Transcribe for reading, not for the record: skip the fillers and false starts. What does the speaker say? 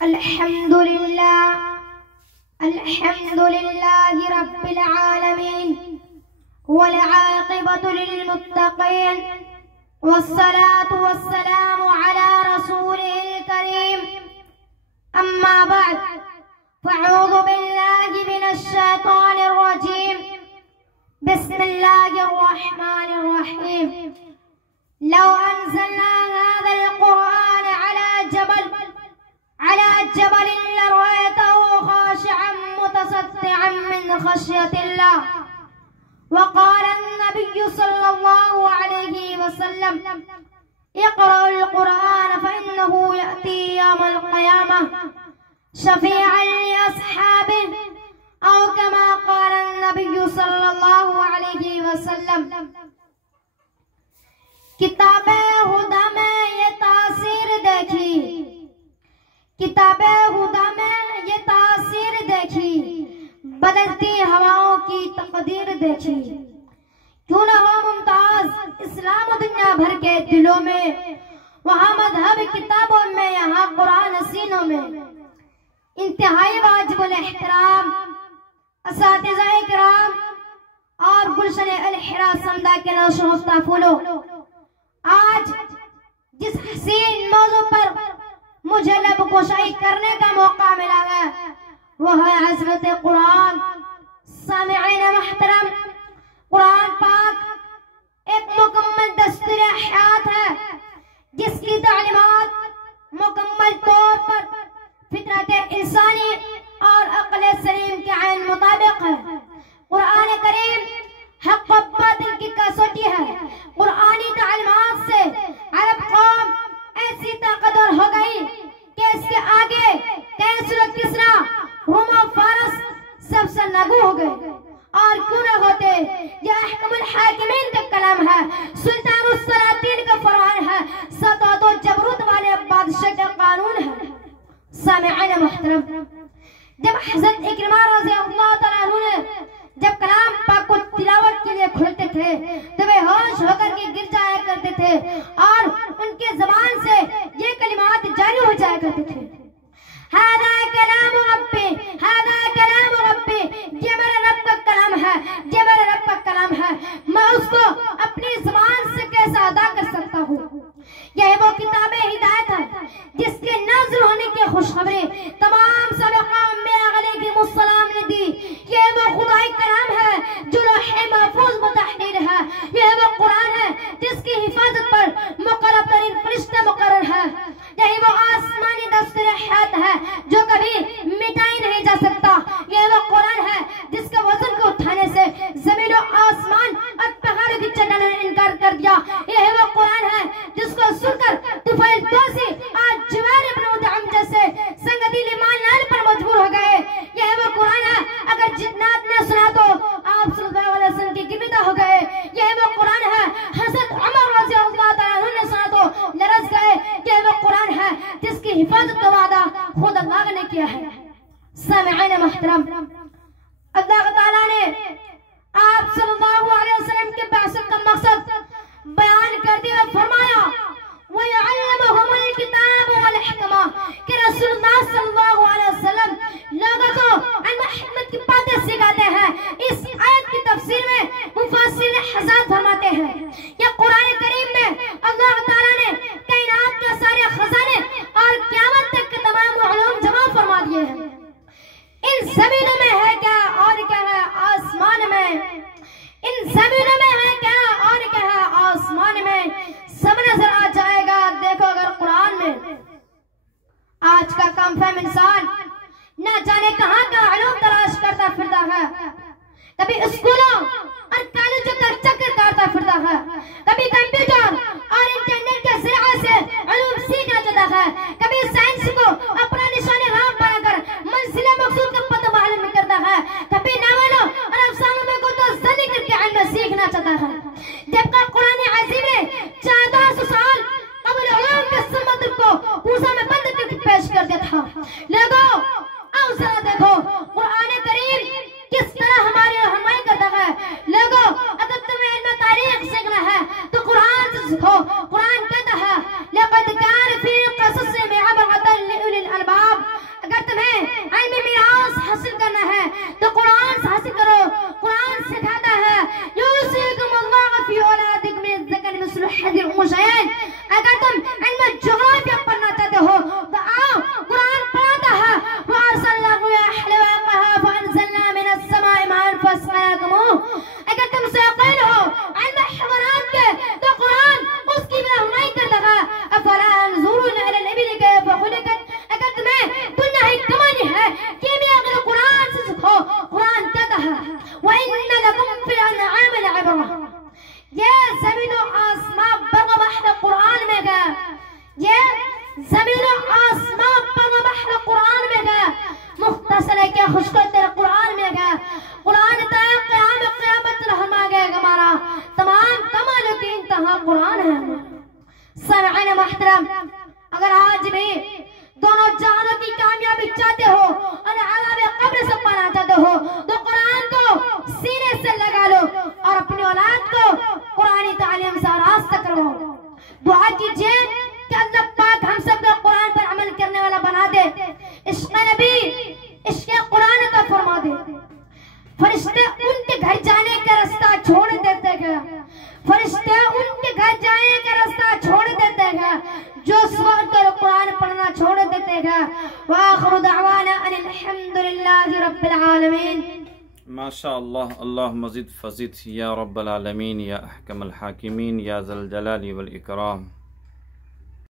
अल्हम्दुलिल्लाह रब्बिल आलमीन वल-आक़िबतु लिल-मुत्तक़ीन वस्सलातु वस्सलामु अला रसूलिल करीम। अम्मा बअद फ़अऊज़ु बिल्लाहि मिनश शैतानिर रजीम। बिस्मिल्लाहिर रहमानिर रहीम। लौ अंज़लना हाज़ल क़ुरआन अला जबलिन लरअयतहु ख़ाशिअन मुतसद्दिअन मिन ख़श्यतिल्लाह। वक़ाल अन्नबिय्यु सल्लल्लाहु अलैहि वसल्लम इक़रअल क़ुरआन फ़इन्नहु यअती यौमल क़ियामह शफ़ीअन लिअस्हाबिहि औ कमा क़ाल अन्नबिय्यु सल्लल्लाहु अलैहि वसल्लम। किताबे हुदा में ये तासीर देखी, किताबे हुदा में ये तासीर देखी, बदलती हवाओं की तकदीर देखी। क्यों न हो मुमताज इस्लाम दुनिया भर के दिलों में, वहाँ मजहब किताबों में, यहाँ कुरान सीनों में। इंतहाई वाजिबुल एहतराम असातिज़ाए किराम और गुलशन अल-हिरा समदा के नौशोफ्ता फूलो, आज जिस हसीन मौजू पर मुझे लबकुशाई करने का मौका मिला है वह है हज़रत कुरान। सामिईन महतरम, कुरान पाक एक मुकम्मल दस्तूर हयात है जिसकी तालीमात मुकम्मल तौर पर फितरत इंसानी और अक़ल सलीम के ऐन मुताबिक है। कुरान करीम हक़ व बातिल की कसौटी है। कुरानी तालीमात से अरब कौम ऐसी ताकतवर हो गई कि इसके आगे कैसर किसरा, रोम और फारस सबसे नगु हो गए। और क्यों न होते, यह अहकमुल हाकिमीन का कलाम है, सुल्तानुस सलातीन का फरमान है, सतातो जबरूत वाले बादशाह का कानून है। सामिईन मुहतरम, जब हज़रत इकरिमा रज़ियल्लाहु तआला अन्हु ने जब कलाम पाक को तिलावत के लिए खोलते थे तो वे होश होकर के गिर जाया करते थे और उनके ज़बान से ये कलिमात जारी हो जाया करते थे। हादा कलाम रब्बी, हादा कलाम रब्बी, ये मेरे रब का कलाम है, ये मेरे रब का कलाम है। मैं उसको अपनी ज़बान से कैसे अदा कर सकता हूँ। यह वो किताब हिदायत है जिसके नाज़िल होने की खुशखबरी तमाम सबक़ा अंबिया अलैहिमुस्सलाम ने दी। यह वो खुदाई कलाम है जो लौहे महफूज में तहरीर है। यह वो कुरान है जिसकी हिफाजत पर मुक़र्रर तरीन फरिश्ते मुक़र्रर है। यही वो आसमानी दस्तूर हयात है जो कभी मिटाई नहीं जा सकता। यह वो कुरान है जिसके वजन को उठाने से ज़मीन और आसमान और पहाड़ों की चट्टानों ने इनकार कर दिया। यह वो कुरान है जिसको सुनकर तुफैल तौसी आज जुबैर इब्न मुतअम जैसे संगती ईमान लाने पर मजबूर हो गए। यह वो कुरान है अगर जिन्नात ने सुना तो आप सल्लल्लाहु अलैहि वसल्लम की गिरफ्ता हो गए। यह वो कुरान है हज़रत उमर रज़ियल्लाहु तआला अन्हु ने सुना तो लरज़ गए। यह वो कुरान है जिसकी हिफाजत का वादा खुद अल्लाह ने किया है। सामिईन मुहतरम, अल्लाह ताला ने आप सल्लल्लाहु अलैहि वसल्लम के बासत का मकसद बयान करते हुए फरमाया वयअल्लमुहुमुल किताब वल हिकमा कि रसूलुल्लाह सल्लल्लाहु अलैहि वसल्लम लोगों को हिकमत की बातें सिखाते हैं। इस आयत की तफसीर में मुफस्सिर हज़रत फरमाते हैं कि कुरान करीम में अल्लाह ताला ने कायनात के सारे खजाने और क़यामत तक के तमाम उलूम जमा फरमा दिए हैं। इन ज़मीनों में है क्या और क्या है आसमान में, इन ज़मीनों में है क्या और क्या है आसमान में, सब नजर आ जाएगा। देखो अगर कुरान में आज का कम फहम इंसान न जाने कहाँ का उलूम तलाश करता फिरता है, कभी स्कूलों और कॉलेजों का चक्कर काटता फिरता है, कभी कंप्यूटर और इंटरनेट के ज़रिए से उलूम सीखना चाहता है, कभी साइंस को अपना निशाने राह बनाकर मंजिल मकसूद का पता मालूम करता है, कभी नावलों और अफसानों में को तो ज़नी करके इल्म सीखना चाहता है। जबकि कुरान अज़ीम ने 1400 साल कबल उलूम के समुद्र को पूजा में बंद करके पेश कर दिया था। लोगों आओ जरा देखो कुरान करीम किस तरह हमारी रहनुमाई करता है। लोगों अगर तुम्हें इल्म तारीख सीखना है तो कुरान से सीखो। कुरान कहता है लक़द कान फ़ी क़ससिहिम इबरतन लिउलिल अलबाब हासिल करना है तो कुरान से हासिल करो। कुरान सिखाता है यूसिकुमुल्लाहु फी औलादिकुम मिज़्ज़कर मिस्लु हज़िल उन्शयैन। अगर तुम इल्म ज्योग्राफिया पढ़ना चाहते हो तो आओ, कुरान पढ़ाता है वअरसलनाहु रियाहन लवाक़िहा फअनज़लना मिनस समाइ माअन फअस्क़यनाकुमूह। अगर तुम यकीन हो इल्म हज़ारात के तो कुरान उसकी भी रहनुमाई कर देगा। अफला यंज़ुरूना इलल इबिल कैफ़ खुलिक़त। अगर तुम्हें दुनिया ही कमानी है कीमिया अगर कुरान से सीखो। कुरान कहता है व इन्न लकुम फिल अनआमि लइब्रा। ये ज़मीन और आसमां बर्ग बहर कुरान में गया, ये ज़मीन और आसमां बर्ग बहर कुरान में गया। मुख्तसर है क्या खुशको तेरे कुरान में गया। कुरान क़यामत रहमा गएगा हमारा तमाम कमालों की इंतहा कुरान है। सामईन मोहतरम, अगर आज भी दोनों जहानों की कामयाबी चाहते हो और अज़ाब कब्र से पाना चाहते हो तो कुरान को सीने से लगा लो और अपनी औलाद को कुरानी तालीम से रास्ता करवाओ। दुआ कीजिए कि अल्लाह पाक हम सब को कुरान पर अमल करने वाला बना दे। इश्क़ नबी, इश्क़ कुरान का फरमा दे। फरिश्ते उनके घर जाने का रास्ता छोड़ देते हैं, फरिश्ते उनके घर जाने का रास्ता छोड़ देते हैं जो सुबह कर कुरान पढ़ना छोड़ देते हैं। वाखिरु दअवाना अनिल हम्दुलिल्लाहि रब्बिल आलमीन। माशाअल्लाह, अल्लाह मज़ीद फज़ीद या रब्बल आलमीन या अहकमल हाकिमीन या ज़ल जलाली वल इकराम।